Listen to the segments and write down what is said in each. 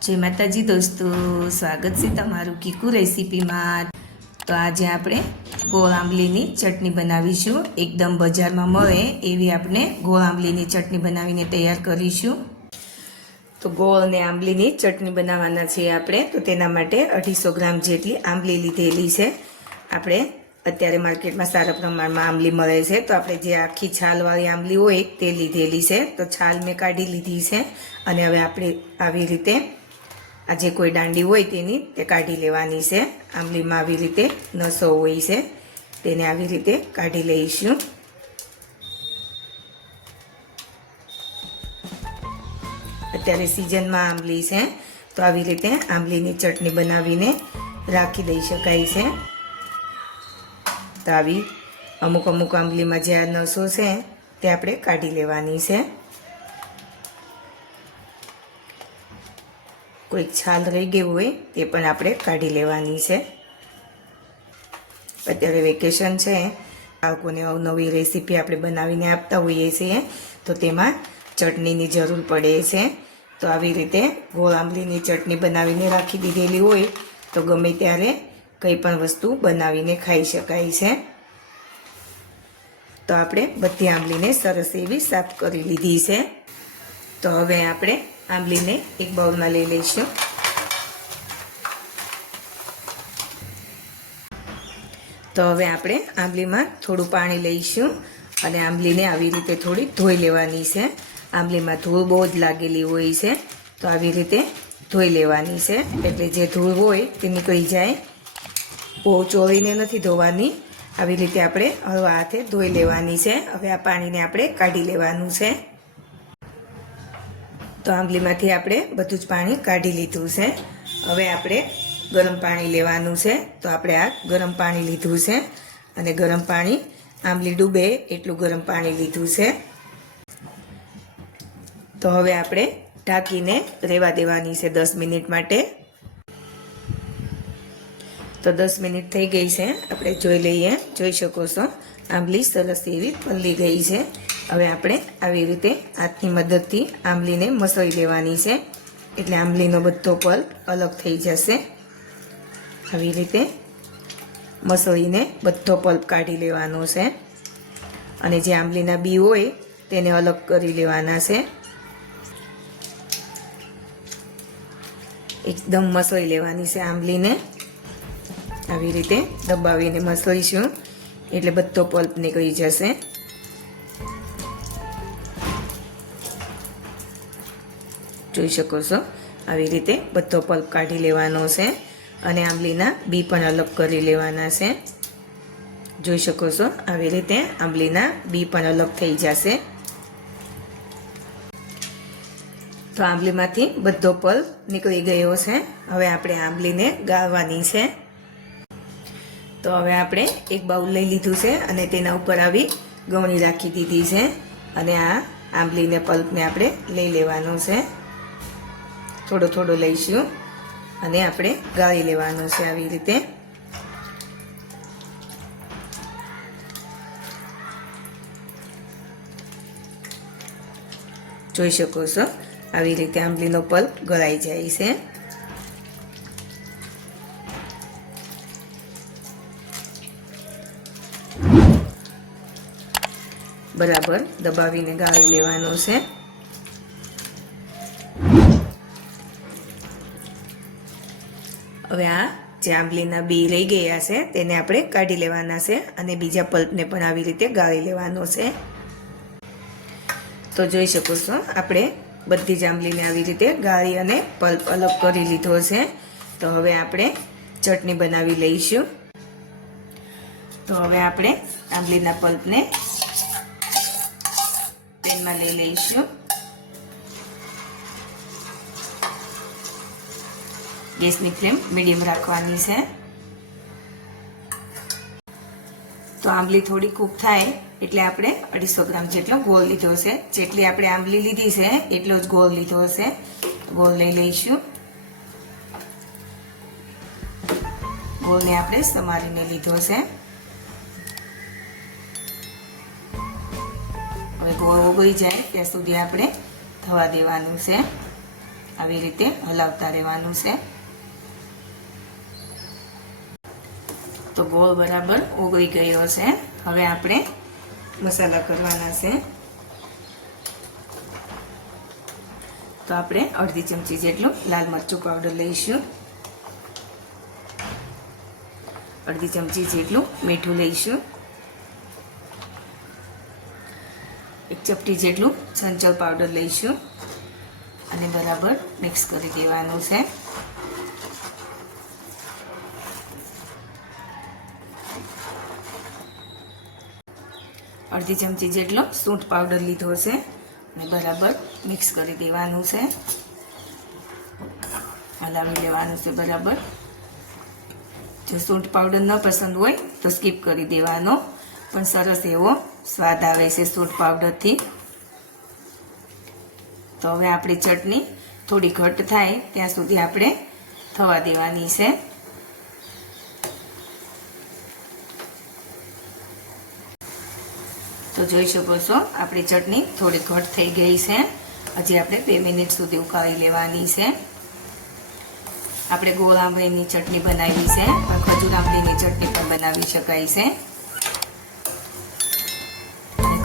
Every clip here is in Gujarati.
જય માતાજી દોસ્તો, સ્વાગત છે તમારું કીકુ રેસીપીમાં. તો આજે આપણે ગોળ આંબલીની ચટણી બનાવીશું. એકદમ બજારમાં મળે એવી આપણે ગોળ આંબલીની ચટણી બનાવીને તૈયાર કરીશું. તો ગોળ અને આંબલીની ચટણી બનાવવાના છીએ આપણે. તો તેના માટે અઢીસો ગ્રામ જેટલી આંબલી લીધેલી છે. આપણે અત્યારે માર્કેટમાં સારા પ્રમાણમાં આંબલી મળે છે. તો આપણે જે આખી છાલવાળી આંબલી હોય તે લીધેલી છે. તો છાલ મેં કાઢી લીધી છે. અને હવે આપણે આવી રીતે આ જે કોઈ દાંડી હોય તેની તે કાઢી લેવાની છે. આંબલીમાં આવી રીતે નસો હોય છે. તેને આવી રીતે કાઢી લઈશું. અત્યારે સિઝનમાં આંબલી છે. તો આવી રીતે આંબલીની ચટણી બનાવીને રાખી દઈ શકાય છે. તો આવી અમુક અમુક આંબલીમાં જે આ નસો છે, તે આપણે કાઢી લેવાની છે. કોઈક છાલ રહી ગઈ હોય તે પણ આપણે કાઢી લેવાની છે. અત્યારે વેકેશન છે. બાળકોને અવનવી રેસીપી આપણે બનાવીને આપતા હોઈએ છીએ. તો તેમાં ચટણીની જરૂર પડે છે. તો આવી રીતે ગોળ આંબલીની ચટણી બનાવીને રાખી દીધેલી હોય તો ગમે ત્યારે કંઈ પણ વસ્તુ બનાવીને ખાઈ શકાય છે. તો આપણે બધી આંબલીને સરસ એવી સાફ કરી લીધી છે. તો હવે આપણે આંબલીને એક બાઉલમાં લઈ લઈશું. તો હવે આપણે આંબલીમાં થોડું પાણી લઈશું અને આંબલીને આવી રીતે થોડી ધોઈ લેવાની છે. આંબલીમાં ધૂળ બહુ જ લાગેલી હોય છે, તો આવી રીતે ધોઈ લેવાની છે. એટલે જે ધૂળ હોય તે નીકળી જાય. બહુ ચોળીને નથી ધોવાની. આવી રીતે આપણે હળવા હાથે ધોઈ લેવાની છે. હવે આ પાણીને આપણે કાઢી લેવાનું છે. તો આંબલીમાંથી આપણે બધું જ પાણી કાઢી લીધું છે. હવે આપણે ગરમ પાણી લેવાનું છે. તો આપણે આ ગરમ પાણી લીધું છે અને ગરમ પાણી આંબલી ડૂબે એટલું ગરમ પાણી લીધું છે. તો હવે આપણે ઢાંકીને રહેવા દેવાની છે દસ મિનિટ માટે. તો દસ મિનિટ થઈ ગઈ છે. આપણે જોઈ લઈએ, જોઈ શકો છો. આંબલી સરસ એવી પલળી ગઈ છે. હવે આપણે આવી રીતે હાથની મદદથી આંબલીને મસળી લેવાની છે. એટલે આંબલીનો બધો પલ્પ અલગ થઈ જશે. આવી રીતે મસળીને બધો પલ્પ કાઢી લેવાનો છે. અને જે આંબલીના બી હોય તેને અલગ કરી લેવાના છે. એકદમ મસળી લેવાની છે આંબલીને. આવી રીતે દબાવીને મસળીશું. એટલે બધો પલ્પ નીકળી જશે. જોઈ શકો છો. આવી રીતે બધો પલ્પ કાઢી લેવાનો છે અને આંબલીના બી પણ અલગ કરી લેવાના છે. જોઈ શકો છો, આવી રીતે આંબલીના બી પણ અલગ થઈ જશે. તો આંબલીમાંથી બધો પલ્પ નીકળી ગયો છે. હવે આપણે આંબલીને ગાળવાની છે. તો હવે આપણે એક બાઉલ લઈ લીધું છે અને તેના ઉપર આવી ગવણી રાખી દીધી છે. અને આ આંબલીને પલ્પને આપણે લઈ લેવાનો છે. થોડો થોડો લઈશું અને આપણે ગાળી લેવાનું છે આવી રીતે. જોઈ શકો છો, આવી રીતે આંબલીનો પલ્પ ગળાઈ જાય છે. બરાબર, દબાવીને ગાળી લેવાનો છે. હવે આ જે આંબલીના બી રહી ગયા છે, તેને આપણે કાઢી લેવાના છે અને બીજા પલ્પને પણ આવી રીતે ગાળી લેવાનો છે. તો જોઈ શકો છો, આપણે બધી જ આંબલીને આવી રીતે ગાળી અને પલ્પ અલગ કરી લીધો છે. તો હવે આપણે ચટણી બનાવી લઈશું. તો હવે આપણે આંબલીના પલ્પને પેનમાં લઈ લઈશું. ગેસની ફ્લેમ મીડિયમ રાખવાની છે. તો આંબલી થોડી કૂક થાય એટલે આપણે અઢીસો ગ્રામ જેટલો ગોળ લીધો છે. જેટલી આપણે આંબલી લીધી છે, એટલો જ ગોળ લીધો છે. ગોળ લઈ લઈશું. ગોળને આપણે સમારીને લીધો છે. હવે ગોળ ઓગળી જાય ત્યાં સુધી આપણે થવા દેવાનું છે. આવી રીતે હલાવતા રહેવાનું છે. તો ગોળ બરાબર ઓગળી ગયો છે. હવે આપણે મસાલા કરવાના છે. તો આપણે અડધી ચમચી જેટલું લાલ મરચું પાવડર લઈશું. અડધી ચમચી જેટલું મીઠું લઈશું. એક ચપટી જેટલું સંચળ પાવડર લઈશું. અને બરાબર મિક્સ કરી દેવાનું છે. અડધી ચમચી જેટલો સૂંઠ પાવડર લીધો છે અને બરાબર મિક્સ કરી દેવાનું છે. હલાવી લેવાનું છે બરાબર. જો સૂંઠ પાવડર ન પસંદ હોય તો સ્કીપ કરી દેવાનો. પણ સરસ એવો સ્વાદ આવે છે સૂંઠ પાવડરથી. તો હવે આપણી ચટણી થોડી ઘટ થાય ત્યાં સુધી આપણે થવા દેવાની છે. તો જોઈ શકો છો, આપણી ચટણી થોડી ઘટ થઈ ગઈ છે. હજી આપણે બે મિનિટ સુધી ઉકાળી લેવાની છે. આપણે ગોળ આંબળીની ચટણી બનાવી છે, પણ ખજૂર આંબળીની ચટણી પણ બનાવી શકાય છે.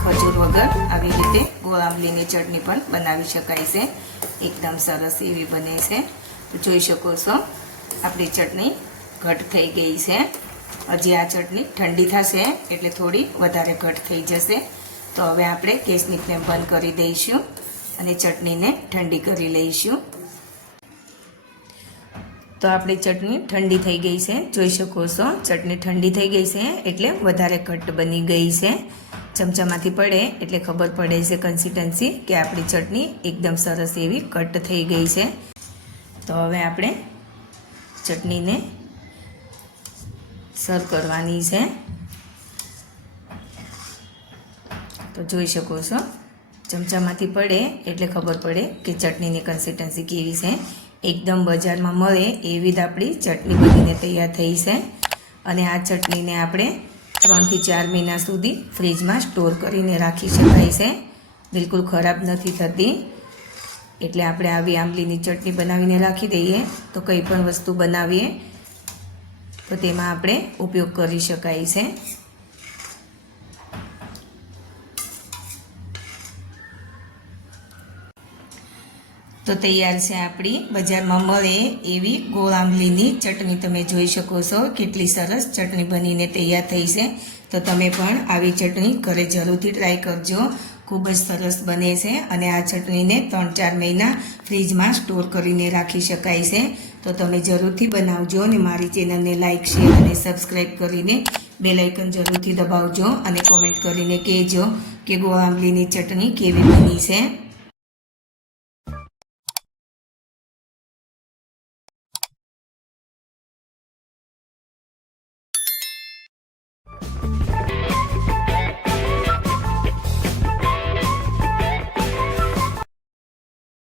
ખજૂર વગર આવી રીતે ગોળ આંબલીની ચટણી પણ બનાવી શકાય છે. એકદમ સરસ એવી બને છે. જોઈ શકો છો, આપણી ચટણી ઘટ થઈ ગઈ છે. હજી આ ચટણી ઠંડી થશે, એટલે થોડી વધારે ઘટ થઈ જશે. તો હવે આપણે ગેસની ફ્લેમ બંધ કરી દઈશું અને ચટણીને ઠંડી કરી લઈશું. તો આપણી ચટણી ઠંડી થઈ ગઈ છે. જોઈ શકો છો, ચટણી ઠંડી થઈ ગઈ છે, એટલે વધારે ઘટ્ટ બની ગઈ છે. ચમચામાંથી પડે, એટલે ખબર પડે છે કન્સિસ્ટન્સી કે આપણી ચટણી એકદમ સરસ એવી કટ થઈ ગઈ છે. તો હવે આપણે ચટણીને સર્વ કરવાની છે. તો જોઈ શકો છો. ચમચામાંથી પડે એટલે ખબર પડે કે ચટણીની કન્સિસ્ટન્સી કેવી છે. એકદમ બજારમાં મળે એવી જ આપણી ચટણી બનીને તૈયાર થઈ છે. અને આ ચટણીને આપણે ત્રણથી ચાર મહિના સુધી ફ્રીજમાં સ્ટોર કરીને રાખી શકાય છે. બિલકુલ ખરાબ નથી થતી. એટલે આપણે આવી આંબલીની ચટણી બનાવીને રાખી દઈએ. તો કંઈ પણ વસ્તુ બનાવીએ તો તેમાં આપણે ઉપયોગ કરી શકાય છે. તો તૈયાર છે આપણી બજારમાં મળે એવી ગોળ આંબલીની ચટણી. તમે જોઈ શકો છો કેટલી સરસ ચટણી બનીને તૈયાર થઈ છે. તો તમે પણ આવી ચટણી ઘરે જરૂરથી ટ્રાય કરજો. ખૂબ જ સરસ બને છે અને આ ચટણીને ત્રણ ચાર મહિના ફ્રીજમાં સ્ટોર કરીને રાખી શકાય છે. તો તમે જરૂરથી બનાવજો અને મારી ચેનલને લાઇક શેર અને સબસ્ક્રાઈબ કરીને બેલાઇકન જરૂરથી દબાવજો અને કોમેન્ટ કરીને કહેજો કે ગોળ આંબલીની ચટણી કેવી બની છે.